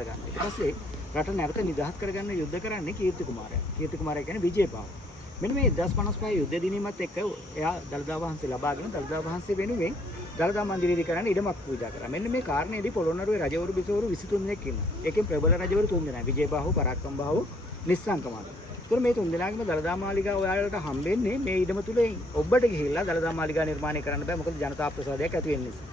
අල්ලගන්න. ඊට පස්සේ රට නැවත නිදහස් කරගන්න යුද්ධ කරන්නේ කීර්ති කුමාරයා. කීර්ති කුමාරයා කියන්නේ විජේපාව. මෙන්න මේ 1055 යුද්ධ දිනීමත් එක්ක එයා දළදා වහන්සේ ලබාගෙන දළදා වහන්සේ වෙනුවෙන් දළදා මන්දිරය කරන්න ඉඩමක් පූජා කරා. මෙන්න මේ කාරණේදී පොළොන්නරුවේ රජවරු බිසවරු 23 දෙනෙක් ඉන්නවා. ඒකෙන් ප්‍රබල රජවරු 3 දෙනා. විජේබාහු, පරාක්‍රමබාහු, නිස්සංකමාද. ඒතර මේ 3 දෙනාගේම දළදා මාලිගාව ඔයාලට හම්බෙන්නේ මේ ඉඩම තුල ඔබට ගිහිල්ලා දළදා මාලිගාව නිර්මාණය කරන්න බෑ. මොකද ජනතා ප්‍රසාදයක් ඇති වෙන නිසා.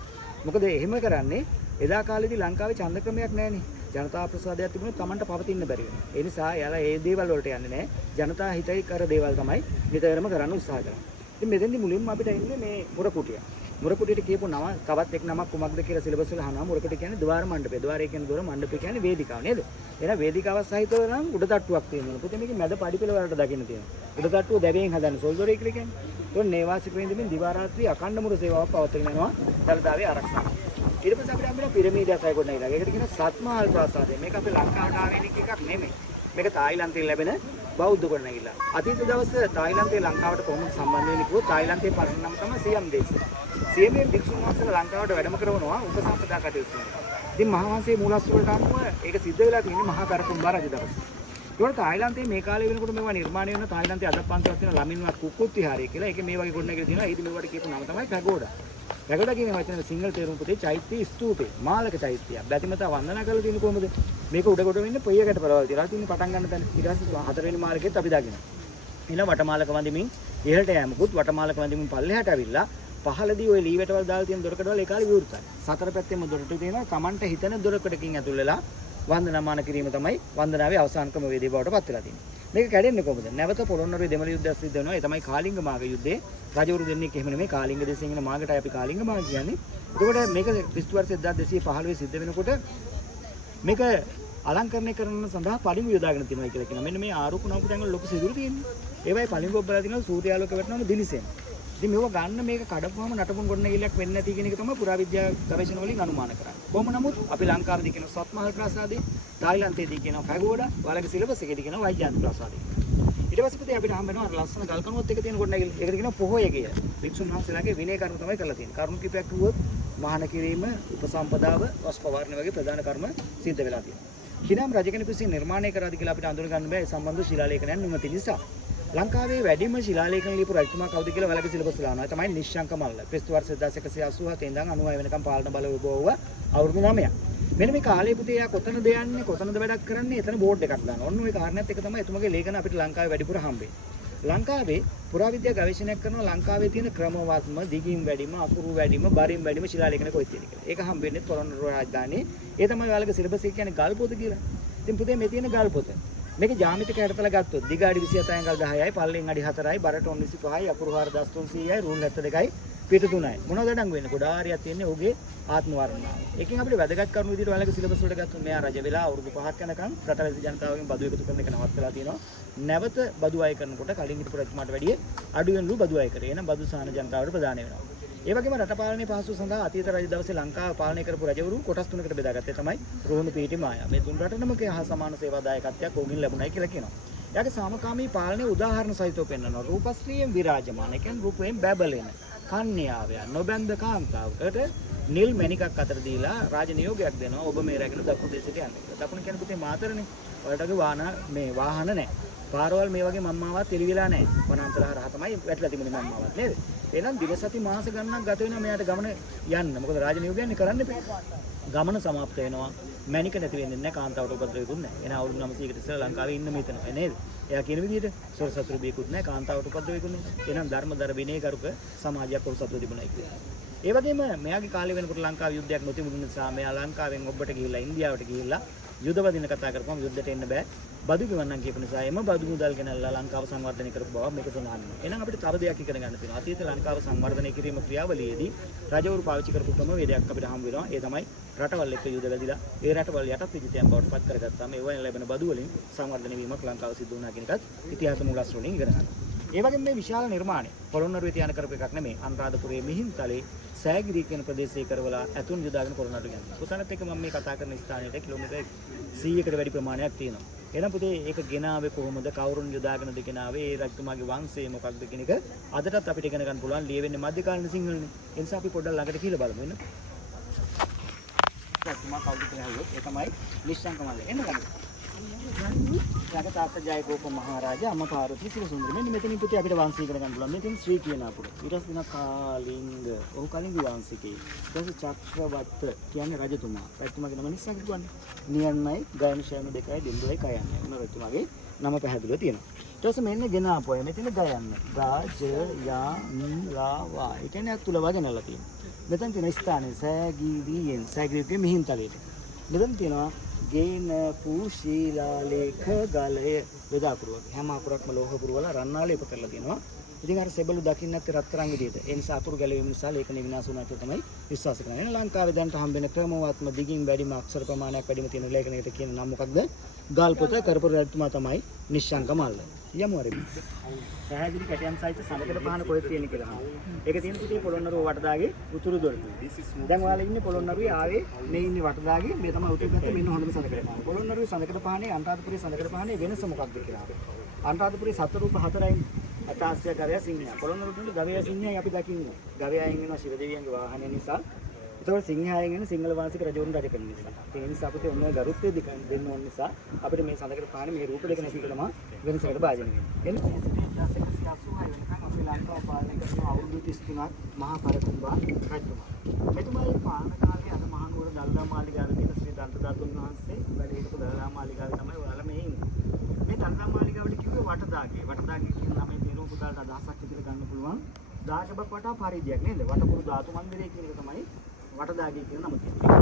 මොකද එහෙම කරන්නේ එදා කාලේදී ලංකාවේ ඡන්ද ක්‍රමයක් නැහැනේ. ජනතා ප්‍රසාදයක් තිබුණොත් Tamanට පවතින්න බැරි වෙනවා. ඒ නිසා එයාලා ඒ දේවල් වලට යන්නේ නැහැ. ජනතා හිතයි කර දේවල් තමයි නිතරම කරන්න උත්සාහ කරන්නේ. ඉතින් මෙතෙන්දි මුලින්ම අපිට එන්නේ මේ මුරකුටිය. මුරකුටියට කියපු නම තවත් එක් නමක් කුමක්ද කියලා සිලබස් වල අහනවා. මුරකුටිය කියන්නේ ద్వාර මණ්ඩපය. ద్వාරය කියන්නේ දොර, මණ්ඩපය කියන්නේ වේදිකාව නේද? එහෙනම් වේදිකාව සහිතව නම් උඩ තට්ටුවක් තියෙනවා. පුතේ මේකේ මැද පඩිපෙළ වලට දකින්න තියෙනවා. උඩ තට්ටුව දැවයෙන් හදන්නේ සොල්දොරේ කියලා කියන්නේ. ඒතකොට නේවාසික වෙන්දමින් දිවා රාත්‍රී අඛණ්ඩ මුර සේවාවක් පවත්වාගෙන යනවා දළදාවේ ආරක්ෂාව. ඊට පස්සේ අපිට හම්බෙන පිරමීඩයක් අය කොට නැගිලා. ඒකට කියනවා සත්මහල් ප්‍රාසාදය. මේක අපේ ලංකාවට ආවෙන එකක් නෙමෙයි. මේක තායිලන්තයෙන් ලැබෙන බෞද්ධ කොට නැගිලා. අතීත දවස් තායිලන්තේ ලංකාවට කොහොමද සම්බන්ධ වෙන්නේ කිව්වොත් තායිලන්තේ පරණ නම තමයි සියම් දේශය. සියමෙන් භික්ෂුන් වහන්සේලා ලංකාවට වැඩම කරනවා උපසම්පදා කටයුතු. ඉතින් මහාවංශයේ මූලස්තු වලට අනුව ඒක සිද්ධ වෙලා තියෙන්නේ මහා කරකුම්බා රජ දවසේ. ඒකට තායිලන්තේ මේ කාලේ වෙනකොට මේවා නිර්මාණය වෙන තායිලන්තේ අද පන්සලක් තියෙන ලමින්වත් කුක්කුත් විහාරය කියලා. ඒකේ මේ වගේ කොට නැගිලා තියෙනවා. ඊට මේවට කියපු නම තමයි පැගෝඩා. පැගෝඩා කියන වචනේ සිංහල තේරුම පුතේ චෛත්‍ය ස්තූපේ මාලක චෛත්‍යය. බැතිමතා වන්දනා කරලා තියෙන කොහොමද? මේක උඩ කොට වෙන්නේ පොయ్యකට පළවල් තියලා තියෙන පටන් ගන්න තැන. ඊට පස්සේ හතරවෙනි මාලකෙත් අපි දාගෙන. ඊළඟ වටමාලක වඳිමින් ඉහළට යෑමකුත් වටමාලක වඳිමින් පල්ලෙහාට ඇවිල්ලා පහළදී ওই ලී වැටවල් දාලා තියෙන දොරකඩවල ඒ කාලේ විවෘතයි. සතර පැත්තෙම දොරටු තියෙනවා. Tamanට හිතන දොරකඩකින් ඇතුල් වෙලා වන්දනාමාන කිරීම තමයි වන්දනාවේ අවසානකම වේදී බවට පත් වෙලා තියෙන්නේ. මේක කැඩෙන්නේ කොහොමද? නැවත පොළොන්නරුවේ දෙමළ යුද්ධයක් සිද්ධ වෙනවා. ඒ තමයි කාලිංග මාග යුද්ධේ. රජවරු දෙන්නෙක් එහෙම නෙමෙයි කාලිංග දේශයෙන් එන මාගටයි අපි කාලිංග මාග කියන්නේ. එතකොට මේක ක්‍රිස්තු වර්ෂ 1215 සිද්ධ වෙනකොට මේක අලංකරණය කරන සඳහා පළිඟු යොදාගෙන තියෙනවා කියලා කියනවා. මෙන්න මේ ආරූප නවුපු තැන් වල ලොකු සිදුරු තියෙනවා. ඒවයි පළිඟු ඔබලා තියෙනවා සූර්යාලෝක වැටෙනවම දිලිසෙන. ඉතින් මේව ගන්න මේක කඩපුවම නටපුන් ගොඩනැගිල්ලක් වෙන්නේ නැති කියන එක තමයි පුරාවිද්‍යා ගවේෂණ වලින් අනුමාන කරන්නේ. කොහොම නමුත් අපි ලංකාවේදී කියන සත්මහල් ප්‍රාසාදය, තායිලන්තයේදී කියන පැගෝඩා, වලගේ සිලබස් එකේදී කියන වෛජයන්ත ප්‍රාසාදය. ඊට පස්සේ පුතේ අපිට හම්බ වෙනවා ලස්සන ගල් කණුවත් එක තියෙන ගොඩනැගිල්ල. ඒකට කියනවා පොහොය කියලා. වික්ෂුන් වහන්සේලාගේ විනය කර්ම තමයි කරලා තියෙන්නේ. කර්ම කිපයක් කිව්වොත් මහාන කිරීම, උපසම්පදාව, වස් පවාරණ වගේ ප්‍රධාන කර්ම සිද්ධ වෙලා තියෙනවා. කිනම් රජ කෙනෙකු විසින් නිර්මාණය කරාද කියලා අපිට අඳුර ගන්න බෑ. ඒ සම්බන්ධ ශිලාලේඛනයන් නොමැති නිසා. ලංකාවේ වැඩිම ශිලාලේඛන ලියපු රජතුමා කවුද කියලා වලගේ සිලබස් වල අහනවා. ඒ තමයි නිශ්ශංක මල්ල. ක්‍රිස්තු වර්ෂ 1187 ඉඳන් 96 වෙනකම් පාලන බලය උභවව අවුරුදු 9ක්. මෙන්න මේ කාලේ පුතේ යා කොතනද යන්නේ කොතනද වැඩක් කරන්නේ එතන බෝඩ් එකක් දානවා. ඔන්න ඔය කාරණාත් එක තමයි එතුමගේ ලේඛන අපිට ලංකාවේ වැඩිපුර හම්බෙන්නේ. ලංකාවේ පුරාවිද්‍යා ගවේෂණයක් කරනවා ලංකාවේ තියෙන ක්‍රමවත්ම දිගින් වැඩිම අකුරු වැඩිම බරින් වැඩිම ශිලාලේඛන කොයි තියෙන කියලා. ඒක හම්බෙන්නේ පොළොන්නරුව රාජධානියේ. ඒ තමයි ඔයාලගේ සිලබස් එක කියන්නේ ගල් පොත කියලා. ඉතින් පුතේ මේ තියෙන ගල් පොත. මේක ජ්‍යාමිතික හැඩතල ගත්තොත් දිග අඩි 27 අඟල් 10යි පළලෙන් අඩි 4යි බර ටොන් 25යි අකුරු 4300යි රූල් 72යි පිට 3යි. මොනවද අඩංගු වෙන්නේ? ගොඩාරියක් තියෙන්නේ ඔහුගේ ආත්ම වර්ණනාව. ඒකෙන් අපිට වැදගත් කරුණු විදිහට ඔයාලගේ සිලබස් වලට ගත්තොත් මෙයා රජ වෙලා අවුරුදු 5ක් යනකම් රටවැසි ජනතාවගෙන් බදු එකතු කරන එක නවත්තලා තියෙනවා. නැවත බදු අය කරනකොට කලින් හිටපු රජතුමාට වැඩිය අඩුවෙන්ලු බදු අය කරේ. එහෙනම් බදු සාන ජනතාවට ප්‍රදානය වෙනවා. ඒ වගේම රට පාලනයේ පහසු සඳහා අතීත රජ දවසේ ලංකාව පාලනය කරපු රජවරු කොටස් තුනකට බෙදාගත්තේ තමයි රෝහණ පීඨි මායා. මේ තුන් රටනම හා සමාන සේවාදායකත්වයක් ඔවුන්ගෙන් ලැබුණයි කියලා කියනවා. එයාගේ සාමකාමී පාලනයේ උදාහරණ සහිතව පෙන්වනවා. රූපශ්‍රීයෙන් විරාජමාන. ඒ කියන්නේ රූපයෙන් බැබලෙන කන්‍යාවය නොබැඳ කාන්තාවකට නිල් මණිකක් අතර දීලා රාජ නියෝගයක් දෙනවා. ඔබ මේ රැගෙන දකුණු දේශයට යන්න කියලා. දකුණ කියන්නේ පුතේ මාතරනේ. ඔයාලටගේ වාහන නැහැ. පාරවල් මේ වගේ මම්මාවත් එළිවිලා නැහැ. වනාන්තර හරහා තමයි වැටලා තිබුණේ මම්මාවත් නේද? එහෙනම් දිවසති මාස ගණනක් ගත වෙනවා මෙයාට ගමන යන්න. මොකද රාජ නියෝගයන්නේ කරන්න එපා. ගමන સમાપ્ત වෙනවා. මැනික නැති වෙන්නේ නැහැ කාන්තාවට උපද්‍රවයකුත් නැහැ. එහෙනම් අවුරුදු 900කට ඉස්සෙල්ලා ලංකාවේ ඉන්න මෙතන නේද? එයා කියන විදිහට සොර සතුරු බියකුත් නැහැ කාන්තාවට උපද්‍රවයකුත් නැහැ. එහෙනම් ධර්මදර විනයකරුක සමාජයක් උසත්ව තිබුණයි කියලා. ඒ වගේම මෙයාගේ කාලේ වෙනකොට ලංකාවේ යුද්ධයක් නොතිබුණු නිසා මෙයා ලංකාවෙන් ඔබට ගිහිල්ලා ඉන්දියාවට ගිහිල්ලා යුද වදින කතා කරපුවම යුද්ධයට එන්න බෑ. බදු ගෙවන්නම් කියපු නිසා එම බදු මුදල් ගෙනල්ලා ලංකාව සංවර්ධනය කරපු බව මේක සඳහන් වෙනවා. එහෙනම් අපිට තව දෙයක් ඉගෙන ගන්න තියෙනවා. අතීත ලංකාව සංවර්ධනය කිරීම ක්‍රියාවලියේදී රජවරු පාවිච්චි කරපු ක්‍රමවේදයක් අපිට හම්බ වෙනවා. ඒ තමයි රටවල් එක්ක යුද වැදිලා ඒ රටවල් යටත් විජිතයන් බවට පත් කරගත්තාම ඒ වයින් ලැබෙන බදු වලින් සංවර්ධනය වීමක් ලංකාව සිදු වුණා කියන එකත් ඉතිහාස මූලස්ත්‍ර වලින් ඉගෙන ගන්න. ඒ වගේම මේ විශාල නිර්මාණය පොළොන්නරුවේ තියාන කරපු එකක් නෙමෙයි. අනුරාධපුරයේ මිහින්තලේ සෑගිරි කියන ප්‍රදේශයේ කරවලා ඇතුන් යොදාගෙන පොළොන්නරුවට යනවා. පුතාලත් එක්ක මම මේ කතා කරන ස්ථානයට කිලෝමීටර් 100කට වැඩි ප්‍රමාණයක් තියෙනවා. එහෙනම් පුතේ ඒක ගෙනාවේ කොහොමද? කවුරුන් යොදාගෙනද ගෙනාවේ? ඒ රජතුමාගේ වංශය මොකක්ද කියන එක අදටත් අපිට ඉගෙන ගන්න පුළුවන්. ලියවෙන්නේ මධ්‍යකාලීන සිංහලනේ. ඒ නිසා අපි පොඩ්ඩක් ළඟට කියලා බලමු එන්න. රජතුමා කවුද කියලා අහුවොත් ඒ තමයි නිශ්ශංක මල්ල. එන්න ගන්න. තාත්තා ජයගෝප මහරජා අම්මා පාර්වතී සිරිසුන්දර. මෙන්න මෙතනින් පුතේ අපිට වංශය ඉගෙන ගන්න පුළුවන්. මෙතන ශ්‍රී කියන අපුර. ඊට පස්සේ දෙන කාලිංග. ඔහු කලින්ගි වංශිකේ. ඊට පස්සේ චක්‍රවර්ත කියන්නේ රජතුමා. රජතුමාගේ නම නිස්සංක කියන්නේ. නියන්මයි ගයන ශයන දෙකයි දෙන්දුවයි කයන්නේ. උන රජතුමාගේ නම පැහැදිලිව තියෙනවා. ඊට පස්සේ මෙන්න ගෙන ආපුවා. මෙතන ගයන්න. ගා ජ යා ම් රා වා. ඒ කියන්නේ අතුල වගෙනලා තියෙනවා. මෙතන තියෙන ස්ථානේ සෑගීවියෙන් සෑගීවිගේ මිහින්තලයට. මෙතන තියෙනවා ගේන පූශීලා ලේඛ ගලය යොදා පුරවක. හැම අකුරක්ම ලෝහ පුරවල රන්නාලේප කරලා තියෙනවා. ඉතින් අර සෙබළු දකින්න නැත්තේ රත්තරන් විදියට. ඒ නිසා අකුරු ගැලවීම නිසා ලේඛන විනාශ වුණා කියලා තමයි විශ්වාස කරන්නේ. ලංකාවේ දැන්ට හම්බෙන ක්‍රමවත්ම දිගින් වැඩිම අක්ෂර ප්‍රමාණයක් වැඩිම තියෙන ලේඛනයකට කියන නම මොකක්ද? ගල් පොත කරපු රජතුමා තමයි නිශ්ශංක මල්ල. යමු අර පැහැදිලි කැටයන් සහිත සඳකඩ පහන කොහෙද තියෙන්නේ කියලා අහනවා. ඒක තියෙන පුතේ පොළොන්නරුව වටදාගේ උතුරු දොරටුව. දැන් ඔයාලා ඉන්නේ පොළොන්නරුවේ ආවේ මේ ඉන්නේ වටදාගේ මේ තමයි උතුරු පැත්තේ මෙන්න හොඳම සඳකඩ පහන. පොළොන්නරුවේ සඳකඩ පහනේ අනුරාධපුරයේ සඳකඩ පහනේ වෙනස මොකක්ද කියලා අහනවා. අනුරාධපුරයේ සතර රූප හතරයි අතාස්‍ය ගවයා සිංහයා. පොළොන්නරුවේ ගවයා සිංහයයි අපි දකින්නේ. ගවයායින් වෙන ශිව දෙවියන්ගේ වාහනය නිසා. ඒතකොට සිංහයායින් වෙන සිංහල වාසික රජවරුන් රජ කරන නිසා. ඒ නිසා අපිට ඔන්න ගරුත්වය දෙන්න ඕන නිසා අපිට මේ සඳකඩ පහනේ මේ රූප දෙක නැති එකම වෙනසකට භාජනය වෙනවා. එන්නේ 1986 වෙනකන් අපේ ලංකාව පාලනය කරන අවුරුදු 33ක් මහා පරකුම්බා රජතුමා. මෙතුමාගේ පාලන කාලේ අද මහනුවර දළදා මාලිගාවේ තියෙන ශ්‍රී දන්තදාතුන් වහන්සේ වැඩ හිටපු දළදා මාලිගාවේ තමයි ඔයාලා මේ ඉන්නේ. මේ දළදා මාලිගාවට කිව්වේ වටදාගේ. වටදාගේ කියන නමේ තේරුම පුතාලට අදහසක් විදිහට ගන්න පුළුවන්. දාශබක් වටා පරිදියක් නේද? වටකුරු ධාතු මන්දිරය කියන එක තමයි වටදාගේ කියන නම තියෙන්නේ.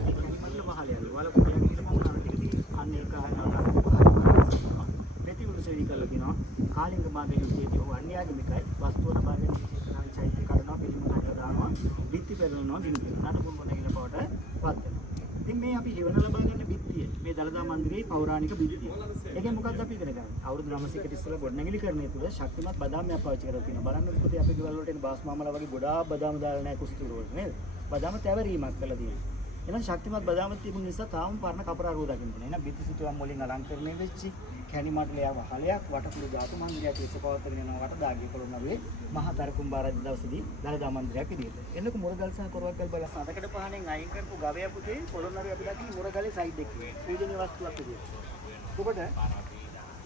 ඒ කියන්නේ මල්ල පහලයන්. ඔයාලා කොහේ යන්නේ කියලා මම අරටිකදී අන්න ඒක අහනවා. මෙතිවුරුසෙවි කළා කියනවා කාලිංග මාගේ යුද්ධයේදී ඔහු අන්‍යාගමිකයි වස්තුව ලබාගෙන ජීවිතනායි චෛත්‍ය කරනවා පිළිම දානවා බිත්ති පෙරලනවා ගිනි නඩපුන් කොට ගිල බවට පත් වෙනවා. ඉතින් මේ අපි හිවන ලබා ගන්න බිත්තිය මේ දළදා මන්දිරයේ පෞරාණික බිත්තිය. ඒකෙන් මොකක්ද අපි ඉගෙන ගන්නේ? අවුරුදු 900කට ඉස්සෙල්ලා ගොඩනැගිලි කරන්නේ තුල ශක්තිමත් බදාමයක් පාවිච්චි කරලා තියෙනවා. බලන්න පුතේ අපේ ගෙවල් වලට එන බාස්මාමලා වගේ ගොඩාක් බදාම දාලා නැහැ කුස්තුර වලට නේද? බදාම තැවරීමක් කළා තියෙනවා. එහෙනම් ශක්තිමත් බදාම තිබුණ නිසා තාම පරණ කපරාරුව දකින්න පුළුවන්. එහෙනම් බිත්ති සිතුවම් වලින් අලංකරණය වෙච්ච කැණි මඩලයා වහලයක් වටකුළු ධාතු මන්දිරයක් ඉස්සපවත්වගෙන යනවා වටදාගේ පොළොන්නරුවේ මහා තරකුම්බා රජ දවසේදී දළදා මන්දිරයක් විදියට. එන්නක මුරගල් සහ කොරවක්ගල් බල සඳකඩ පහනෙන් අයින් කරපු ගවයා පුතේ පොළොන්නරුවේ අපි දකින්නේ මුරගලේ සයිඩ් එකේ. ශ්‍රීජනීය වස්තුවක් විදියට. ඔබට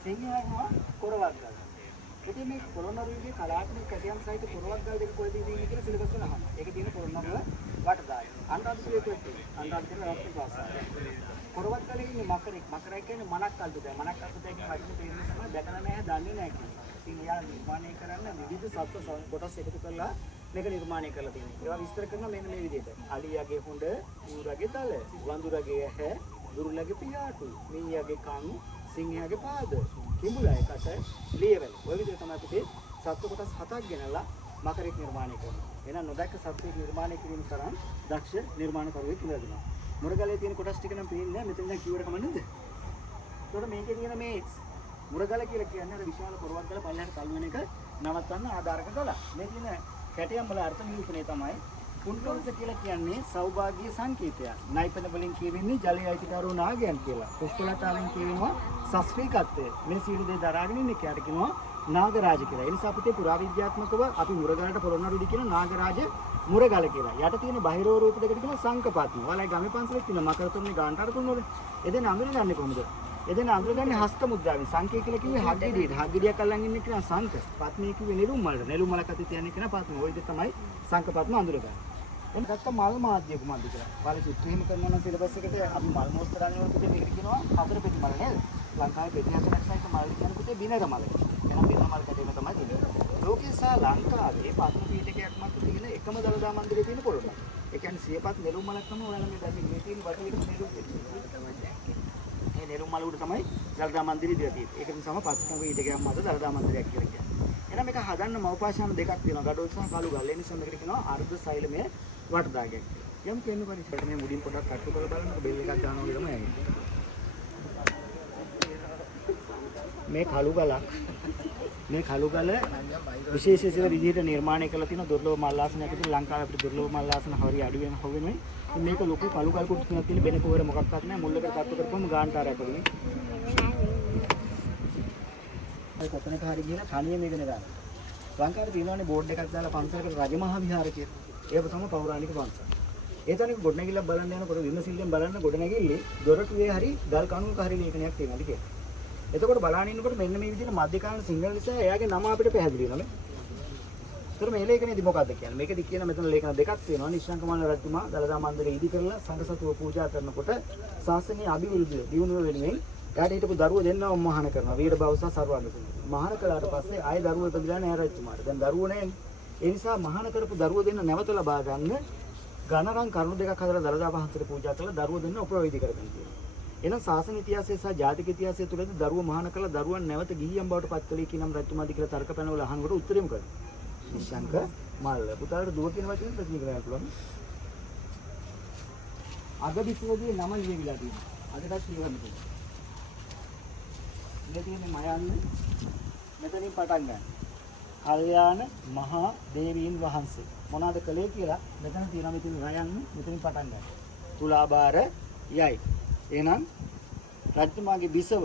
සිංහයන්ව කොරවක්ගල්. ඉතින් මේ පොළොන්නරුවේ කලාත්මක කැටයන් සහිත කොරවක්ගල් දෙක කොහෙද තියෙන්නේ කියලා සිලබස් වල අහනවා. ඒක තියෙන පොළොන්නරුව වටදාගේ. අනුරාධපුරයේ කොහෙද? අනුරාධපුර රත්න පාසාල. කොරවක්ගලේ ඉන්නේ මකරෙක්. මකරෙක් කියන්නේ මනක් අල්පදෑ. මනක් අල්පදෑ කියන වචනේ තේරුම තමයි දැකලා නැහැ, දන්නේ නැහැ කියන්නේ. ඉතින් එයා නිර්මාණය කරන්න විවිධ සත්ව කොටස් එකතු කරලා මේක නිර්මාණය කරලා තියෙනවා. ඒවා විස්තර කරනවා මෙන්න මේ විදිහට. අලියාගේ හොඬ, ඌරගේ තල, වඳුරගේ ඇහැ, දුරුලගේ පියාටු, මීයාගේ කන්, සිංහයාගේ පාද, කිඹුලාගේ කට, ලියවැල්. ඔය විදිහට තමයි අපිට සත්ව කොටස් හතක් ගෙනලා මකරෙක් නිර්මාණය කරනවා. එහෙනම් නොදැක්ක සත්වෙක් නිර්මාණය කිරීම තරම් දක්ෂ නිර්මාණකරුවෙක් කියලා දෙනවා. මුරගලේ තියෙන කොටස් ටික නම් පේන්නේ නැහැ. මෙතන දැන් කිව්වට කමක් නැද්ද? ඒතකොට මේකේ තියෙන මේ මුරගල කියලා කියන්නේ අර විශාල කොරවක්ගල පල්ලෙහාට තල්ලු වෙන එක නවත්තන්න ආධාරක කළා. මේ තියෙන කැටයම් වල අර්ථ නිරූපණය තමයි පුන්ටොන්ස කියලා කියන්නේ සෞභාග්‍ය සංකේතයක්. නයිපන වලින් කියවෙන්නේ ජලයේ අයිතිකාරෝ නාගයන් කියලා. පුස්තලතාවෙන් කියනවා සස්ත්‍රීකත්වය. මේ සීල දේ දරාගෙන ඉන්න කයට කියනවා නාගරාජ කියලා. ඒ නිසා අපිට පුරාවිද්‍යාත්මකව අපි මුරගලට පොළොන්නරුවේදී කියන නාගරාජ මුරගල කියලා. යට තියෙන බහිරව රූප දෙකට කියන සංකපත්ම. ඔයාලා ගමේ පන්සලේ තියෙන මකරතුන්නේ ගාන්ටාර තුන වල. එදෙන අඳුරගන්නේ කොහොමද? එදෙන අඳුරගන්නේ හස්ත මුද්‍රාවෙන්. සංකේ කියලා කිව්වේ හග්ගෙඩියට. හග්ගෙඩියක් අල්ලන් ඉන්න කියන සංක. පත්මේ කිව්වේ නෙළුම් මලට. නෙළුම් මලක් අතේ තියන්නේ කියන පත්ම. ওই දෙක තමයි සංකපත්ම අඳුරගන්නේ. එන්න දැක්ක මල් මාධ්‍ය කුමක්ද කියලා. ඔයාලා චිත්‍රහිම කරනවා නම් සිලබස් එකට අපි මල් මොස්තරන්නේ වල පුතේ මේක කියනවා හතර පෙති මල නේද? ලංකාවේ පෙති හතරක් සහිත මල් කියන පුතේ බිනර මල. එහෙනම් බිනර මල් කැටේම තමයි තියෙන්නේ. ලෝකේ සහ ලංකාවේ පත්ම පීඨකයක් මත තියෙන එකම දළදා මන්දිරේ තියෙන පොළොන්නරුව. ඒ කියන්නේ සියපත් නෙළුම් මලක් තමයි ඔයාලා මේ දැන් මේ තියෙන වටේට නෙළුම් දෙන්නේ. මේ නෙළුම් මල උඩ තමයි දළදා මන්දිරය ඉඳලා තියෙන්නේ. ඒක නිසාම පත්ම පීඨකයක් මත දළදා මන්දිරයක් කියලා කියන්නේ. එහෙනම් මේක හදන්න මව්පාෂාණ දෙකක් තියෙනවා. ගඩොල් සහ කළුගල්. ඒ නිසා මේකට කියනවා අර්ධ සෛලමය වටදාගයක් කියලා. යම් කෙනෙක් පරිසරයට මේ මුඩින් පොඩක් කට්ටු කරලා බලන්නකො බෙල් එකක් දානවා වගේ තමයි යන්නේ. මේ කළුගලක් මේ කළුගල විශේෂ විදිහට නිර්මාණය කරලා තියෙන දුර්ලභ මල් ආසනයක් විදිහට ලංකාවේ අපිට දුර්ලභ මල් ආසන හරිය අඩු වෙන හොවෙන්නේ. මේක ලොකු කළුගල් කුටි තුනක් තියෙන වෙන පොවර මොකක්වත් නැහැ. මුල්ලකට කට්ටු කරපුවම ගාන්ටාරයක් වගේ. ඒ කොතනක හරි ගිහලා තනියම ඉගෙන ගන්න. ලංකාවේ තියෙනවානේ බෝඩ් එකක් දාලා පන්සලකට රජමහා විහාර කියලා. ඒක තමයි පෞරාණික පන්සල. ඒ තනික ගොඩනැගිල්ල බලන්න යනකොට විමසිල්ලෙන් බලන්න ගොඩනැගිල්ලේ දොරටුවේ හරි ගල් කණුවක හරි ලේඛනයක් තියෙනවාද කියලා. එතකොට බලන්න ඉන්නකොට මෙන්න මේ විදිහට මධ්‍යකාලීන සිංහල නිසා එයාගේ නම අපිට පැහැදිලි වෙනවා නේ. ඒතර මේ ලේඛනයේදී මොකක්ද කියන්නේ? මේකදී කියන මෙතන ලේඛන දෙකක් තියෙනවා. නිශ්ශංකමල්ල රජතුමා දළදා මන්දිරේ ඉදි කරලා සංඝසතුව පූජා කරනකොට ශාසනීය අභිවෘද්ධිය දියුණුව වෙනුවෙන් එයාට හිටපු දරුවෝ දෙන්නව මහාන කරනවා. වීරබව සහ සර්වාංග සුන්දර. මහාන කළාට පස්සේ ආයේ දරුවෝ ඉපදිලා නෑ රජතුමාට. දැන් දරුවෝ නෑ. ඒ නිසා මහාන කරපු දරුවෝ දෙන්න නැවත ලබා ගන්න ඝනරං කරුණු දෙකක් හදලා දළදා වහන්සේට පූජා කරලා දරුවෝ දෙන්න උපවේදි කරගෙන තියෙනවා. එහෙනම් ශාසන ඉතිහාසය සහ ජාතික ඉතිහාසය තුළදී දරුවෝ මහාන කළා දරුවන් නැවත ගිහියන් බවට පත් කළේ කියනම් රජතුමාදී කියලා තර්ක පැනවල අහනකොට උත්තරෙම කරා. නිශ්ශංක මල්ල. පුතාලට දුව කියන වචනේ ප්‍රතික්‍රියා කරන්න පුළුවන්. අගබිසෝගේ නම ලියවිලා තියෙනවා. අදටත් කියවන්න පුළුවන්. මේ තියෙන්නේ මයන්නේ මෙතනින් පටන් ගන්න. කල්යාණ මහා දේවීන් වහන්සේ මොනවාද කළේ කියලා මෙතන තියෙනවා. මෙතන රයන්නේ මෙතනින් පටන් ගන්න. තුලාභාර යයි. එහෙනම් රජතුමාගේ බිසව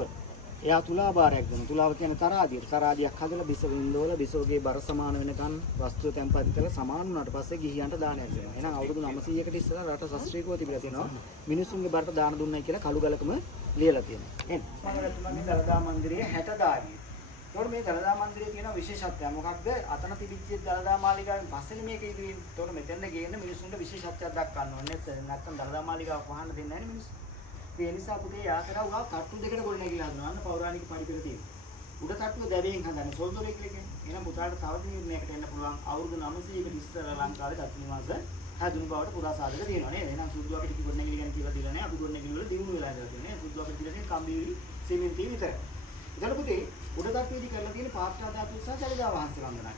එයා තුලාභාරයක් දෙනවා. තුලාව කියන්නේ තරාදිය. තරාදියක් හදලා බිසව ඉන්දවල බිසවගේ බර සමාන වෙනකන් වස්තුව තැන්පත් කරලා සමාන වුණාට පස්සේ ගිහියන්ට දානයක් දෙනවා. එහෙනම් අවුරුදු 900කට ඉස්සෙල්ලා රට ශාස්ත්‍රීයව තිබිලා තියෙනවා. මිනිසුන්ගේ බරට දාන දුන්නයි කියලා කළු ගලකම ලියලා තියෙනවා. එහෙනම් රජතුමාගේ දළදා මන්දිරයේ 60 දාගිය. ඒතකොට මේ දළදා මන්දිරයේ තියෙන විශේෂත්වය මොකක්ද? අතන තිබිච්ච දළදා මාලිගාවෙන් පස්සේ මේක ඉදිරියේ. ඒතකොට මෙතෙන්ද ගේන්න මිනිසුන්ට විශේෂත්වයක් දක්වන්න ඕනේ. නැත්නම් දළදා මාලිගාව වහන්න දෙන්නේ නැහැ නේ මිනිස්සු. ඒ නිසා පුතේ යාතරා උගා තට්ටු දෙකට ගොඩ නැගිලා හදනවා. අන්න පෞරාණික පරිපෙළ තියෙනවා. උඩ තට්ටුව දැවයෙන් හදන්නේ සොල්දොරේ කියලා කියන්නේ. එහෙනම් පුතාට තව නිර්ණයකට එන්න පුළුවන්. අවුරුදු 900කට ඉස්සර ලංකාවේ දත් නිවාස හැදුණු බවට පුරා සාධක තියෙනවා නේද? එහෙනම් සුද්ධ අපිට ගොඩ නැගිලි ගැන කියලා දෙලා නැහැ. අපි ගොඩ නැගිලි වල දිනු වෙලා ඉඳලා තියෙනවා. සුද්ධ අපිට දෙන්නේ කම්බිවි සිමෙන්ති විතරයි. ඒකට පුතේ උඩ තට්ටුවේදී කරලා තියෙන පාත්‍රා ධාතු සහ දළදා වහන්සේ වන්දනා.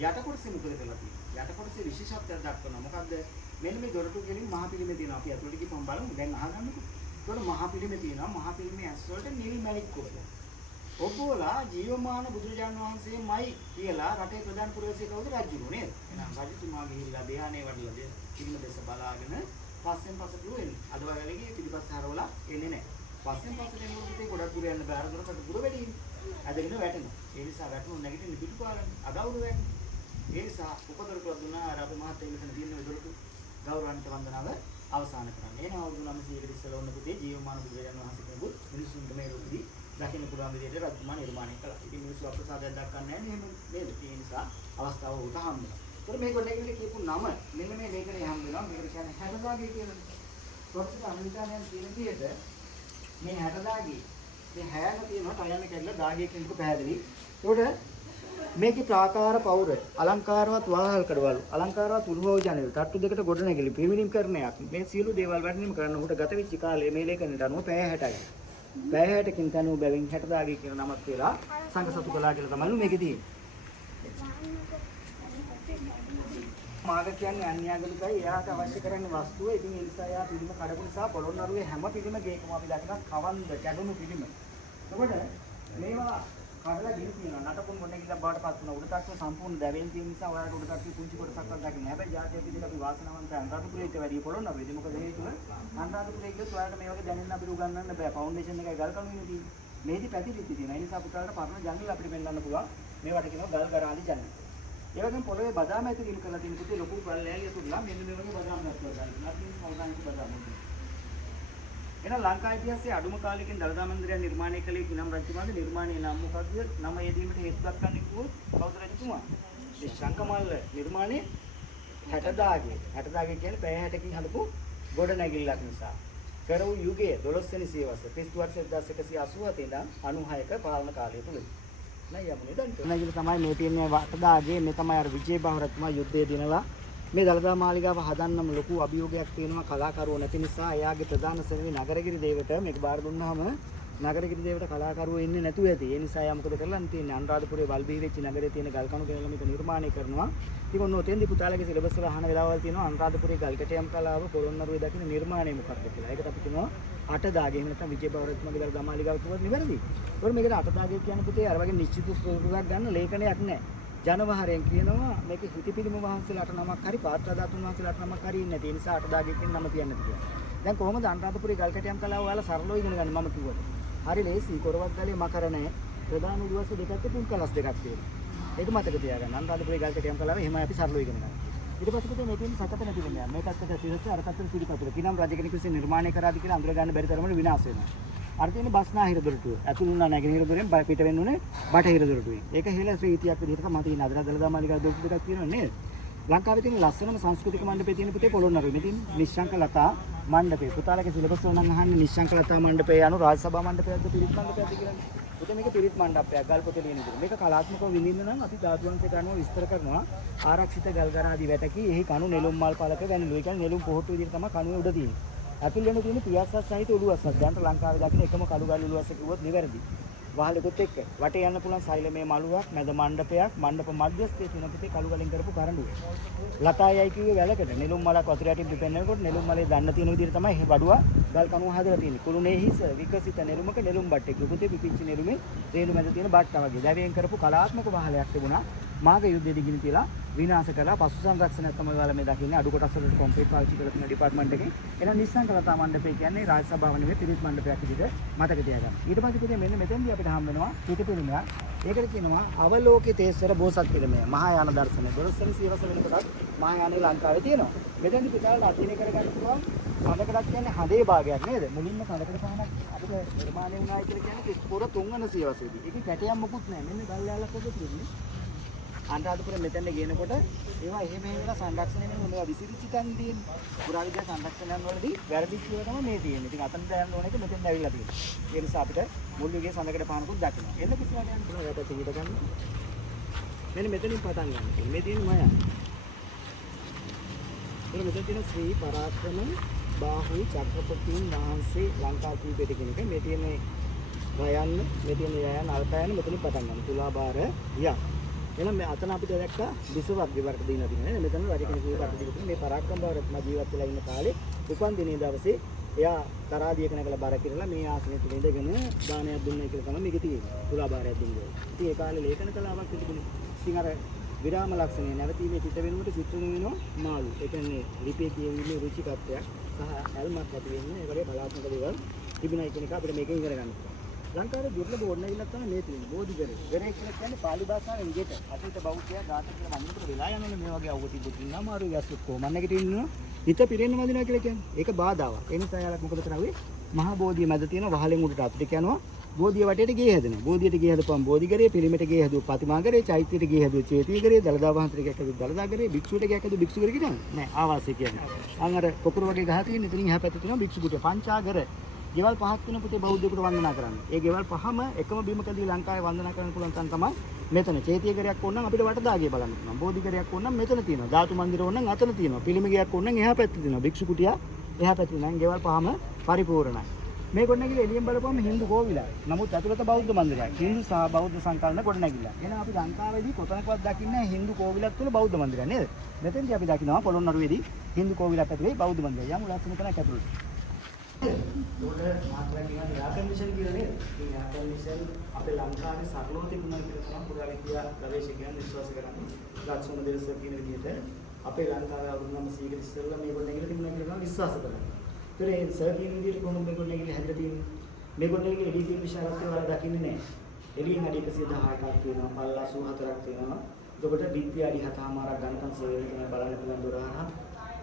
යට කොටසේ මොකද කරලා තියෙන්නේ? යට කොටසේ විශේෂත්වයක් දක්වනවා. මොකද්ද? මෙන්න මේ දොරටු ගෙලින් මහා පිළිමේ තියෙනවා. අපි අතුලට ගිහම බලමු. දැන් අහගන්නකෝ. ඒතකොට මහා පිළිමේ තියෙනවා. මහා පිළිමේ ඇස් වලට නිල් මැණික් කොටලා. ඔබෝලා ජීවමාන බුදුරජාණන් වහන්සේමයි කියලා රටේ ප්‍රධාන පුරවැසියෙක් කවුද? රජුරු නේද? එහෙනම් රජතුමා ගිහිල්ලා ධානයේ වඩලා පිළිම දෙස බලාගෙන පස්සෙන් පස්සට එන්නේ. අද වගේ පිටිපස්ස හරවලා එන්නේ නැහැ. පස්සෙන් පස්සට එනකොට ගොඩක් දුර යන්න බෑ. අරකට දුර වැඩි. ඇදගෙන වැටෙනවා. ඒ නිසා වැටුණු නැගිටින්න පිටුපාලන අගෞරවයක්. ඒ නිසා උපදොරටුවක් දුන්නා. අර අපේ මහත්තයා මෙතන තියෙන දොරටු ගෞරවාන්විත වන්දනාව අවසන් කරන්නේ. එන අවුරුදු 900කට ඉස්සෙල්ලා වුණ පුතේ ජීවමාන බුදුරජාණන් වහන්සේ කෙනෙකුත් මිනිසුන්ට මේ රූපදී දකින්න පුළුවන් විදිහට රජතුමා නිර්මාණය කළා. ඉතින් මිනිස්සු අප්‍රසාදයක් දක්වන්නේ නැහැ නේද? නේද? ඒ නිසා අවස්ථාව උට හම් වෙනවා. ඒතර මේ කොටේකේ කියපු නම මෙන්න මේ ලේඛනයේ හම් වෙනවා. මේකට කියන්නේ 60 දාගේ කියලා. කොටසට අනුවිතානයන් කියන විදිහට මේ 60 දාගේ මේ 60ම තියෙනවා ටයන්න කැඩලා දාගේ කියනක පැහැදිලි. ඒකට මේකේ ප්‍රාකාර පෞර අලංකාරවත් වාහල් කඩවලු අලංකාරවත් උල්භෝජනල් තට්ටු දෙකට ගොඩ නැගිලි පිරිමිනින් කරණයක් මේ සියලු දේවල් වැඩිම කරන උට ගත වෙච්ච කාලේ මේ ලේඛනයට අනුව පැය 60යි. පැය 60කින් තනුව බැවින් 60 දාගේ කියන නමක් වෙලා සංඝසතු කළා කියලා තමයි මේකේ තියෙන්නේ. මාග කියන්නේ අන්‍යාගමිකයි එයාට අවශ්‍ය කරන්නේ වස්තුව. ඉතින් ඒ නිසා එයා පිළිම කඩපු නිසා පොළොන්නරුවේ හැම පිළිම ගේකම අපි දකිනවා කවන්ද කැඩුණු පිළිම. එතකොට මේවා කඩලා ගිහින් තියෙනවා. නටපුන් ගොඩ ගිහින් බාට පත් වුණා. උඩ තට්ටුව සම්පූර්ණ දැවෙන් තියෙන නිසා ඔයාලට උඩ තට්ටුවේ කුංචි කොටසක්වත් දකින්න. හැබැයි ජාතිය පිළිද අපි වාසනාවන්තයි අනුරාධපුරයට වැඩි පොළොන්නරුවේ. ඒක මොකද හේතුව? අනුරාධපුරයේ ගියොත් ඔයාලට මේ වගේ දැනෙන්න අපිට උගන්වන්න බෑ. ෆවුන්ඩේෂන් එකයි ගල් කණුවේ තියෙන්නේ. මේදී පැතිරිච්ච තියෙනවා. ඒ නිසා පුතාලට පරණ ජංගල අපිට පෙන්වන්න පුළුවන්. මේවට කියනවා ගල් ගරාලි ජංගල. ඒ වගේම පොළවේ බදාම ඇතුළේ ඉන්න කරලා තියෙන පුතේ ලොකු පල්ලෑලිය තුඩලා මෙන්න මේ වගේ බදාම නැත්නම් ගන්න. නැත්නම් සෞදානික බදාම. එහෙනම් ලංකා ඉතිහාසයේ අඩුම කාලෙකින් දළදා මන්දිරය නිර්මාණය කළේ කිනම් රජතුමාගේ නිර්මාණයේ නම මොකක්ද? නම යෙදීමට හේතු දක්වන්නේ කිව්වොත් කවුද රජතුමා? මේ ශංකමල්ල නිර්මාණයේ 60 දාගේ. 60 දාගේ කියන්නේ පැය 60කින් හදපු ගොඩ නැගිල්ලක් නිසා. කර වූ යුගයේ 12 වෙනි සියවස ක්‍රිස්තු වර්ෂ 1187 ඉඳන් 96ක පාලන කාලය තුල. නෑ යමුනේ දැන්. නැගිල්ල තමයි මේ තියෙන්නේ වටදාගේ මේ තමයි අර විජේබාහු රජතුමා යුද්ධයේ දිනලා මේ දළදා මාලිගාව හදන්නම ලොකු අභියෝගයක් තියෙනවා කලාකරුවෝ නැති නිසා. එයාගේ ප්‍රධාන සෙනඟේ නගරගිරි දේවට මේක බාර දුන්නාම නගරගිරි දේවට කලාකරුවෝ ඉන්නේ නැතුව ඇති. ඒ නිසා එයා මොකද කරලා තියෙන්නේ අනුරාධපුරයේ වල්බිහි වෙච්ච නගරේ තියෙන ගල් කණු ගෙනලා මේක නිර්මාණය කරනවා. ඉතින් ඔන්න ඔතෙන්දී පුතාලගේ සිලබස් වල අහන වෙලාවල් තියෙනවා අනුරාධපුරයේ ගල් කැටයම් කලාව පොළොන්නරුවේ දකින්න නිර්මාණය මොකක්ද කියලා. ඒකට අපි කියනවා අටදාගේ. එහෙම නැත්නම් විජේබාහු රජතුමාගේ දළදා මාලිගාව කිව්වොත් නිවැරදි. ඒකෝ මේකට අටදාගේ කියන්නේ පුතේ අර වගේ නිශ්චිත ස්වරූපයක් ගන්න ලේඛනයක් නැහැ. ජනවහරයෙන් කියනවා මේක හිටිපිලිම වහන්සේලාට නමක් හරි පාත්‍රා ධාතුන් වහන්සේලාට නමක් හරි ඉන්නේ. ඒ නිසා අටදාගේ කියන නම තියන්න කියලා. දැන් කොහොමද අනුරාධපුරයේ ගල් කැටයම් කලාව ඔයාලා සරලව ඉගෙන ගන්න මම කිව්වට. හරි ලේසි. කොරවක් ගලේ මකර නැහැ. ප්‍රධාන උදවස් දෙකක් පුන් කලස් දෙකක් තියෙනවා. ඒක මතක තියාගන්න. අනුරාධපුරයේ ගල් කැටයම් කලාව එහෙමයි අපි සරලව ඉගෙන ගන්න. ඊට පස්සේ පුතේ මේ තියෙන සකත නැති වෙනවා. මේ පැත්තට සිරස අර පැත්තට සිරිපතුල. කිනම් රජ කෙනෙකු විසින් නිර්මාණය කරාද කියලා අඳුර ගන්න බැරි තරමට විනාශ වෙනවා. අර තියෙන බස්නාහිර දොරටුව. ඇතුළු වුණා නැගෙනහිර දොරෙන් පිට වෙන්න උනේ බටහිර දොරටුවෙන්. ඒක හෙළ ශ්‍රීතියක් විදිහට තමයි තියෙන. අදලා දලදා මාලිගා දොරටු දෙකක් තියෙනවා නේද? ලංකාවේ තියෙන ලස්සනම සංස්කෘතික මණ්ඩපේ තියෙන පුතේ පොළොන්නරුවේ. මේ තියෙන නිශ්ශංක ලතා මණ්ඩපේ. පුතාලගේ සිලබස් වල නම් අහන්නේ නිශ්ශංක ලතා මණ්ඩපේ යනු රාජසභා මණ්ඩපයක්ද පිරිත් මණ්ඩපයක්ද කියලා. පුතේ මේක පිරිත් මණ්ඩපයක්. ගල් පොතේ ලියන විදිහට. මේක කලාත්මකව විඳින්න නම් අපි ධාතුවන්සේ කරනවා විස්තර කරනවා. ආරක්ෂිත ගල් ගණාදී වැටකි එහි කණු නෙළුම් මල් පලක වැනිලු. ඒ කියන්නේ නෙළුම් පොහොට්ටු විදිහට තමයි කණුවේ උඩ තියෙන්නේ. ඇපිල් වෙන තියෙන පියස්සක් සහිත උළුවස්සක්. දැන්ට ලංකාවේ දකින්න එකම කළු ගල් උළුවස්ස කිව්වොත් නිවැරදි. වහලෙකුත් එක්ක වටේ යන්න පුළුවන් සෛලමය මළුවක් මැද මණ්ඩපයක් මණ්ඩප මැදස්තේ තියෙන පුතේ කළු ගලින් කරපු කරඬුව. ලතායයි කිව්වේ වැලකට නෙළුම් මලක් වතුර යටින් පිපෙන්නකොට නෙළුම් මලේ දන්න තියෙන විදිහට තමයි මේ වඩුව ගල් කණුව හදලා තියෙන්නේ. කුළුනේ හිස විකසිත නෙළුමක නෙළුම් බට්ටෙක්. පුතේ පිපිච්ච නෙළුමේ රේණු මැද තියෙන බට්ටා වගේ. දැවයෙන් කරපු කලාත්මක වහලයක් තිබුණා. මාග යුද්ධයේදී ගිනි තියලා විනාශ කළා. පසු සංරක්ෂණයක් තමයි ඔයාලා මේ දකින්නේ. අඩු කොටස් වලට කොන්ක්‍රීට් පාවිච්චි කරලා තියෙන ඩිපාර්ට්මන්ට් එකේ. එහෙනම් නිස්සංක ලතා මණ්ඩපය කියන්නේ රාජසභාව නෙවෙයි පිරිත් මණ්ඩපයක් විදිහට මතක තියාගන්න. ඊට පස්සේ පුතේ මෙන්න මෙතෙන්දී අපිට හම් වෙනවා පිට පිළිමයක්. ඒකට කියනවා අවලෝකිතේශ්වර බෝසත් පිළිමය. මහායාන දර්ශනය. 12 වෙනි සියවස වෙනකොටත් මහායානේ ලංකාවේ තියෙනවා. මෙතෙන්දී පිටාලට අධ්‍යයනය කරගන්න පුළුවන්. සඳකඩක් කියන්නේ හදේ භාගයක් නේද? මුලින්ම සඳකඩ පහනක් අපිට නිර්මාණය වුණායි කියලා කියන්නේ ක්‍රිස්තුපූර්ව 3 වෙනි සියවසේදී. ඒකේ කැටයක් මොකුත් නැහැ. මෙන්න ගල් යාලක් වගේ තියෙන්නේ. අන්තරාධපුර මෙතෙන්ට ගේනකොට ඒවා එහෙම වෙලා සංරක්ෂණය වෙන මොනවා විසිරිච්ච තැන් තියෙන්නේ. පුරාවිද්‍යා සංරක්ෂණයන් වලදී වැරදිච්ච ඒවා තමයි මේ තියෙන්නේ. ඉතින් අතන දාන්න ඕන එක මෙතෙන්ට ඇවිල්ලා තියෙනවා. ඒ නිසා අපිට මුල් යුගයේ සඳකඩ පහනකුත් දකිනවා. එන්න කිසිවට යන්න පුළුවන් යට පිට ගන්න. මෙන්න මෙතනින් පටන් ගන්න. මේ තියෙන මය. එන්න මෙතන තියෙන ශ්‍රී පරාක්‍රම බාහු චක්‍රපතින් වහන්සේ ලංකාදීපයට කියන එක. මේ තියෙන රයන්, මේ තියෙන යයන් අල්පයන් මෙතනින් පටන් ගන්න. තුලාභාර යක්. එහෙනම් මේ අතන අපිට දැක්ක විසවක් විවරක දින තියෙනවා නේද? මෙතන රජ කෙනෙකුගේ වර්ග දින මේ පරාක්‍රම බවරත්ම ජීවත් වෙලා ඉන්න කාලේ උපන් දිනේ දවසේ එයා තරාදියක නැගලා බර කිරලා මේ ආසනයේ තුල ඉඳගෙන දානයක් දුන්නා කියලා තමයි මේක තියෙන්නේ. තුලාභාරයක් දුන්නා. ඉතින් ඒ කාලේ ලේඛන කලාවක් තිබුණේ. ඉතින් අර විරාම ලක්ෂණය නැවතීමේ චිත්ත වෙනුවට චිත්‍ර වෙනවා මාළු. ඒ කියන්නේ ලිපියේ කියවීමේ රුචිකත්වයක් සහ ඇල්මක් ඇති වෙන්නේ. ඒ වගේ කලාත්මක දේවල් තිබුණයි කියන එක අපිට මේකෙන් ඉගෙන ගන්න පුළුවන්. ලංකාවේ දුර්ලභ ඕනෑවිලක් තමයි මේ තියෙන්නේ. බෝධිගරේ. ගරේ කියලා කියන්නේ පාලි භාෂාවෙන් ගෙට. අතීත බෞද්ධයා ගාත කියලා වන්නතර වෙලා යනනේ මේ වගේ අවුව තිබුත් ඉන්න අමාරු යස්සුත් කොමන් නැගිට ඉන්නවා. හිත පිරෙන්න වදිනවා කියලා කියන්නේ. ඒක බාධාවක්. ඒ නිසා යාළුවා මොකද කරන්නේ? මහා බෝධිය මැද තියෙන වහලෙන් උඩට අපිට කියනවා බෝධිය වටේට ගේ හැදෙනවා. බෝධියට ගේ හදපුවම බෝධිගරේ, පිළිමෙට ගේ හදුව ප්‍රතිමාගරේ, චෛත්‍යයට ගේ හදුව චේතිගරේ, දලදා වහන්සේට ගේ හදුව දලදාගරේ, භික්ෂුවට ගේ හදුව භික්ෂුගරේ කියන්නේ නෑ ආවාසය කියන්නේ. අන් අර පොකුර වගේ ගහ තියෙන ඉතින් එහා පැත්තේ තියෙනවා භික්ෂු කුටිය පංචාගර. ගෙවල් පහක් වෙන පුතේ බෞද්ධයෙකුට වන්දනා කරන්නේ. ඒ ගෙවල් පහම එකම බිමකදී ලංකාවේ වන්දනා කරන්න පුළුවන් තැන තමයි මෙතන. චේතියගරයක් ඕන නම් අපිට වටදාගේ බලන්න පුළුවන්. බෝධිගරයක් ඕන නම් මෙතන තියෙනවා. ධාතු මන්දිර ඕන නම් අතන තියෙනවා. පිළිමගයක් ඕන නම් එහා පැත්තේ තියෙනවා. භික්ෂු කුටිය එහා පැත්තේ නම් ගෙවල් පහම පරිපූර්ණයි. මේ ගොඩනැගිල්ල එළියෙන් බලපුවම හින්දු කෝවිලයි. නමුත් ඇතුළත බෞද්ධ මන්දිරයක්. හින්දු සහ බෞද්ධ සංකල්පන ගොඩනැගිල්ල. එහෙනම් අපි ලංකාවේදී කොතනකවත් දකින්නේ හින්දු කෝවිලක් තුළ බෞද්ධ මන්දිරයක් නේද? මෙතෙන්දී අපි දකිනවා පොළොන්නරුවේදී හින්දු කෝවිලක් ඇතුලේ බෞද්ධ මන්දිරය. යමු ලස්සන තැනක් ඇතුළේ. උඩ මාත්‍රා කියන යාකන්ඩිෂන් කියලා නේද? මේ යාකන්ඩිෂන් අපේ ලංකාවේ සරලව තිබුණා කියලා තමයි පුරාවිද්‍යා ගවේෂකයන් විශ්වාස කරන්නේ. ලක්ෂණ දෙලස කියන විදිහට අපේ ලංකාවේ අවුරුදු 900කට ඉස්සෙල්ලා මේ ගොඩනැගිලි තිබුණා කියලා විශ්වාස කරනවා. ඒතර ඒ සර් කියන විදිහට කොහොමද මේ ගොඩනැගිලි හැදලා තියෙන්නේ? මේ ගොඩනැගිලි එළිය තියෙන විශාලත්වය වල දකින්නේ නැහැ. එළියෙන් අඩි 118ක් තියෙනවා, පල්ල 84ක් තියෙනවා. එතකොට දිත්‍ය අඩි 7මාරක් ගණකම් සේවය කරන බලන්න පුළුවන් දොර හරහා.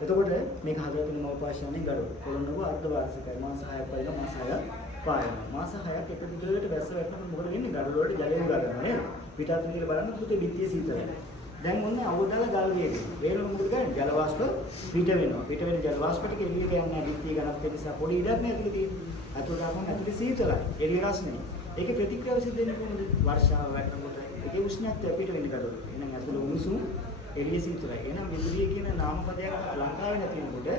එතකොට මේක හදලා තියෙන නෝපාෂානේ ගඩොල්. පොළොන්නරුව අර්ධ වාර්ෂිකයි. මාස 6ක් වයිලා මාස 6ක් පායනවා. මාස 6ක් එක දිගට වැස්ස වැටෙනකොට මොකද වෙන්නේ? ගඩොල් වලට ජලය ගන්නවා නේද? පිටාතින් කියලා බලන්න පුතේ විත්‍ය සීතලයි. දැන් ඔන්න අවුදල ගල් වේගෙ. වේලම මොකද කරන්නේ? ජල වාෂ්ප පිට වෙනවා. පිට වෙන ජල වාෂ්ප ටික එළියට යන්නේ නැහැ. විත්‍ය ගණක් වෙන නිසා පොඩි ඉඩක් නෑ ඇතුලේ තියෙන්නේ. අතට ආපහු ඇතුලේ සීතලයි. එළිය රස්නේ. ඒකේ ප්‍රතික්‍රියාව සිද්ධ වෙන්නේ කොහොමද? වර්ෂාව වැටෙනකොට ඒකේ උෂ්ණත්වය පිට වෙන්නේ ගඩොල්. එහෙනම් ඇතුලේ උණුසුම් එළිය සීතලයි. එහෙනම් විදුලිය කියන නාමපදයක් ලංකාවේ නැති වෙනකොට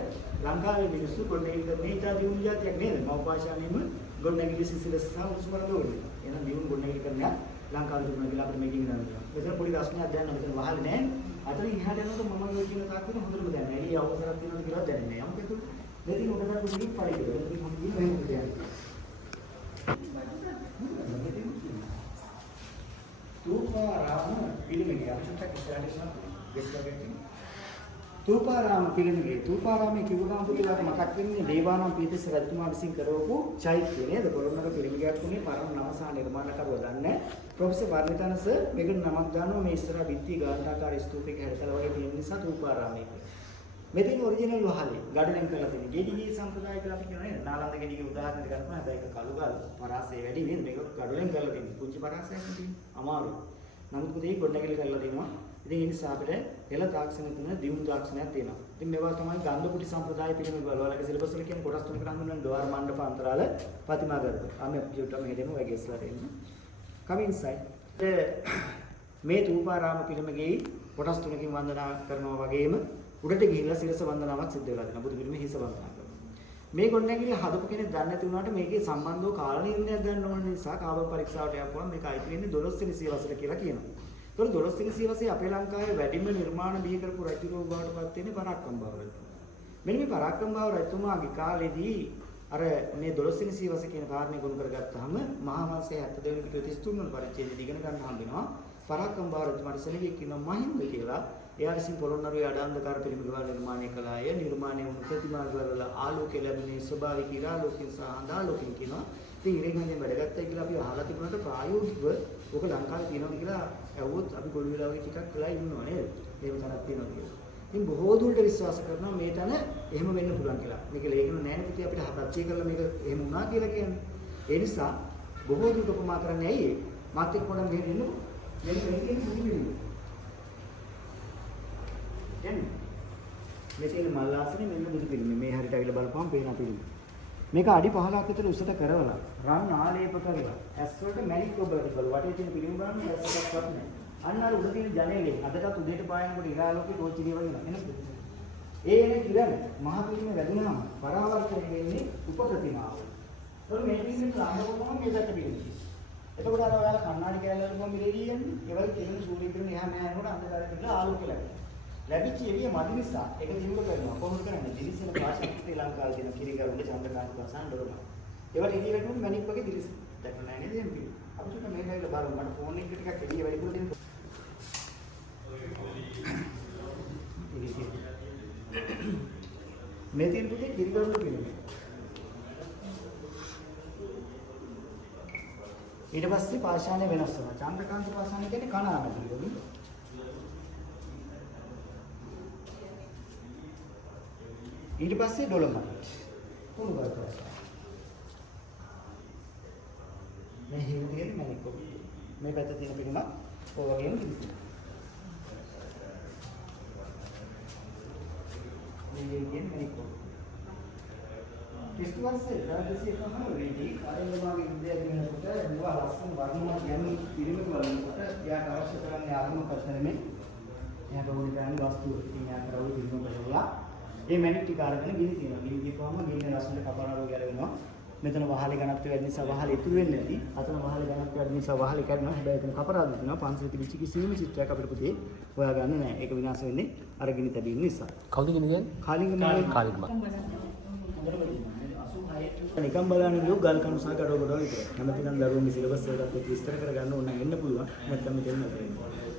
ලංකාවේ මිනිස්සු ගොඩනැගිලි මේ ඉතාලි දියුණු જાතියක් නේද? මව්පාෂාණයෙම ගොඩනැගිලි සිසිලස සහ උණුසුම රඳවන්නේ. එහෙනම් දියුණු ගොඩනැගිලි කරන්නේ ලංකාවේ තිබුණා කියලා අපිට මේකෙන් ගන්න පුළුවන්. මෙතන පොඩි රස්නයක් දැනන්න මෙතන වහල නැහැ. අතන ඉහාට යනකොට මම ඔය කියන තාක් වෙන හොඳටම දැනනවා. එළිය අවසරයක් තියෙනවා කියලා දැනන්නේ නැහැ. යමු ඒතුළු දෙතින් උඩට දුන්නි පරිදි. ඒකෙන් මම කියන්නේ එහෙම කියන්නේ. තූපාරාම පිළිමේ අපිට ඉස්සරහට ගෙස්ලා ගැටි තූපාරාම පිළිමගේ තූපාරාමයේ කිව්වම පුදුලාට මතක් වෙන්නේ දේවානම් පීතිස්ස රජතුමා විසින් කරවපු චෛත්‍යය නේද? පොළොන්නක පිළිමයක් උනේ පරණ නම සහ නිර්මාණකරුවා දන්නේ. ප්‍රොෆෙසර් වර්ණිතනස මේකට නමක් දානවා මේ ඉස්සරහ බිත්ති ගාන්ඨාකාර ස්තූපයක හැඩතල වගේ තියෙන නිසා තූපාරාමයේ. මෙතන ඔරිජිනල් වහලේ ගඩොලෙන් කරලා තියෙන. ගෙඩිගේ සම්ප්‍රදාය කියලා අපි කියනවා නේද? නාලන්ද ගෙඩිගේ උදාහරණයක් ගන්නවා. හැබැයි ඒක කළු ගල් පරාසය වැඩි නේද? මේක ගඩොලෙන් කරලා තියෙන. පුංචි පරාසයක් නෙවෙයි. අමාරුයි. නමුත් පුතේ ගොඩනැගිලි කරලා දෙනවා. ඉතින් ඒ නිසා අපිට එළ තාක්ෂණ තුන දියුණු තාක්ෂණයක් තියෙනවා. ඉතින් මේවා තමයි ගන්ධකුටි සම්ප්‍රදාය පිළිම වල වලගේ සිලබස් වල කියන්නේ කොටස් තුනකට හඳුන්වන ද්වාර මණ්ඩප අන්තරාල ප්‍රතිමා ගර්භ. අපි පිටුටම හෙදෙමු වගේ ඉස්සලා දෙන්න. come inside. මේ තූපාරාම පිළිමගේ කොටස් තුනකින් වන්දනා කරනවා වගේම උඩට ගිහිල්ලා සිරස වන්දනාවක් සිද්ධ වෙලා තියෙනවා. බුදු පිළිමේ හිස වන්දනා කරනවා. මේ ගොඩනැගිලි හදපු කෙනෙක් දන්නේ නැති වුණාට මේකේ සම්බන්ධව කාල නිර්ණයක් ගන්න ඕන නිසා කාබන් පරීක්ෂාවට යපුවම මේක අයිති වෙන්නේ 12 වෙනි සියවසට කියලා කියනවා. ඒතකොට 12 වෙනි සියවසේ අපේ ලංකාවේ වැඩිම නිර්මාණ බිහි කරපු රජුරෝ බවට පත් වෙන්නේ පරාක්‍රම බාහු රජතුමා. මෙන්න මේ පරාක්‍රම බාහු රජතුමාගේ කාලේදී අර මේ 12 වෙනි සියවස කියන කාරණේ ගොනු කරගත්තාම මහා වංශයේ 72 වෙනි පිටු 33 වෙනි පරිච්ඡේදය ඉගෙන ගන්න හම්බ වෙනවා. පරාක්‍රම බාහු රජතුමාට සෙනෙවියෙක් කියනවා මහින්ද කියලා. එයා විසින් පොළොන්නරුවේ අඩාන්ධකාර පිළිම ගෙවල් නිර්මාණය කළාය. නිර්මාණය වුණු ප්‍රතිමා වල ආලෝකය ලැබුණේ ස්වභාවික ඉරාලෝකයෙන් සහ අඳාලෝකයෙන් කියනවා. ඉතින් ඉරෙන්ගෙන් වැඩගත්තයි කියලා අපි අහලා තිබුණාට ප්‍රායෝගිකව ඔක ලංකාවේ තියෙනවද කියලා ඇහුවොත් අපි පොඩි වෙලාවක ටිකක් වෙලා ඉන්නවා නේද? එහෙම තැනක් තියෙනවා කියලා. ඉතින් බොහෝ දුරට විශ්වාස කරනවා මේ තැන එහෙම වෙන්න පුළුවන් කියලා. මේක ලේඛන නෑනේ පුතේ අපිට හදච්චේ කරලා මේක එහෙම වුණා කියලා කියන්නේ. ඒ නිසා බොහෝ දුරට උපමා කරන්නේ ඇයි ඒ? මාත් එක්ක පොඩ්ඩක් ගෙනින් ඉන්නු. මෙන්න මේකේ සුදුවිලි. මේ තියෙන මල් ආසනේ මෙන්න බුදු පිළිම. මේ හරියට අවිල බලපුවම පේන පිළිම. මේක අඩි 15ක් විතර උසට කරවලා රන් ආලේප කරලා ඇස් වලට මැණික් ඔබලා තිබ්බලු. වටේ තියෙන පිළිම බලන්න ඇස් එකක්වත් නැහැ. අන්න අර උඩ තියෙන ජනේලෙ අදටත් උදේට පායනකොට ඉරාලෝකේ රෝචිරිය වගේ එනකෝ. ඒ එන කිරණ මහ පිළිම වැදුනහම පරාවර්තනය වෙන්නේ උපප්‍රතිමාව. ඒක මේ පිළිමෙන් ලාංගවම මේ දැක්ක පිළිම. එතකොට අර ඔයාලා කණ්ණාඩි කැලේ වල මිරේදී යන්නේ ඒ වගේ කිරණ සූර්ය කිරණ එහා මෙහා යනකොට අන්ධකාරය කියලා ආලෝකය ලැබෙනවා. ලැබිච්ච එළිය මදි නිසා ඒක දිනුක කරනවා. කොහොමද කරන්නේ? දිලිසෙන භාෂාවක් ශ්‍රී ලංකාවේ තියෙන කිරිගරුන්ගේ චන්ද්‍රකාන්ත ප්‍රසන්න දොරම. ඒවට එළිය වැටුනොත් මැණික් වගේ දිලිස. දැක්කම නැහැ නේද එම් පිළි. අපි චුට්ට මේක ඇවිල්ලා බලමු. මට ෆෝන් එක ටිකක් එළිය වැඩිපුර දෙන්න. මේ තියෙන පුතේ කිරිගරුන්ගේ පිළිම. ඊට පස්සේ පාෂාණය වෙනස් වෙනවා. චන්ද්‍රකාන්ත පාෂාණය කියන්නේ කණ ආනතිවලු. ඊට පස්සේ ඩොලොමයිට් කුණු කරකවස මේ හිල් තියෙන මැණික් ඔබ මේ පැත්තේ තියෙන පිළිමක් ඔය වගේම කිසි මේ කියන මැණික් ඔබ කිස්තුවස්සේ රාජ්‍යසේ තමයි වෙන්නේ කායලමාගේ ඉන්දියාවේ වෙනකොට මේවා ලස්සන වර්ණනා කියන්නේ පිළිමක බලනකොට එයාට අවශ්‍ය කරන්නේ ආගම පස්සනෙමේ එයාට ඕනේ කරන්නේ වස්තුව ඉතින් එයාට රවුල් පිළිම බලලා මේ මැණික් ටික අරගෙන ගිනි තියනවා. ගිනි දීපුවම ගින්න රසුන්ට කපනවා ගැලවෙනවා. මෙතන වහලේ ඝනත්වය වැඩි නිසා වහලේ ඉතුරු වෙන්නේ නැති. අතන වහලේ ඝනත්වය වැඩි නිසා වහලේ කැඩෙනවා. හැබැයි එතන කපරාදු තියෙනවා. පන්සලේ තිබිච්ච කිසිම චිත්‍රයක් අපිට පුතේ හොයාගන්න නැහැ. ඒක විනාශ වෙන්නේ අර ගිනි තැබීම නිසා. කවුද කියන්නේ? කාලිංග කාලිංග. නිකම් බලන්නේ ගියෝ ගල් කණු සහ ගඩොල් ගොඩවල් විතරයි. හැමතිනම් දරුවන්ගේ සිලබස් එකකට විස්තර කරගන්න ඕන නම් එන්න පුළුවන්. නැත්නම් මෙතන නතර වෙන්න.